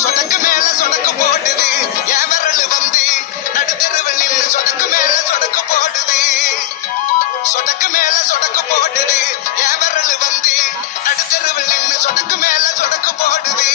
சொடக்கு மேல சொடக்கு போட்டுது என் விரல் வந்து நடுத்தருவில் நின்று சொடக்கு மேல சொடக்கு போட்டுது சொடக்கு மேல சொடக்கு போட்டுது என் விரல் வந்து நடுத்தருவில் நின்று சொடக்கு மேல சொடக்கு போட்டுது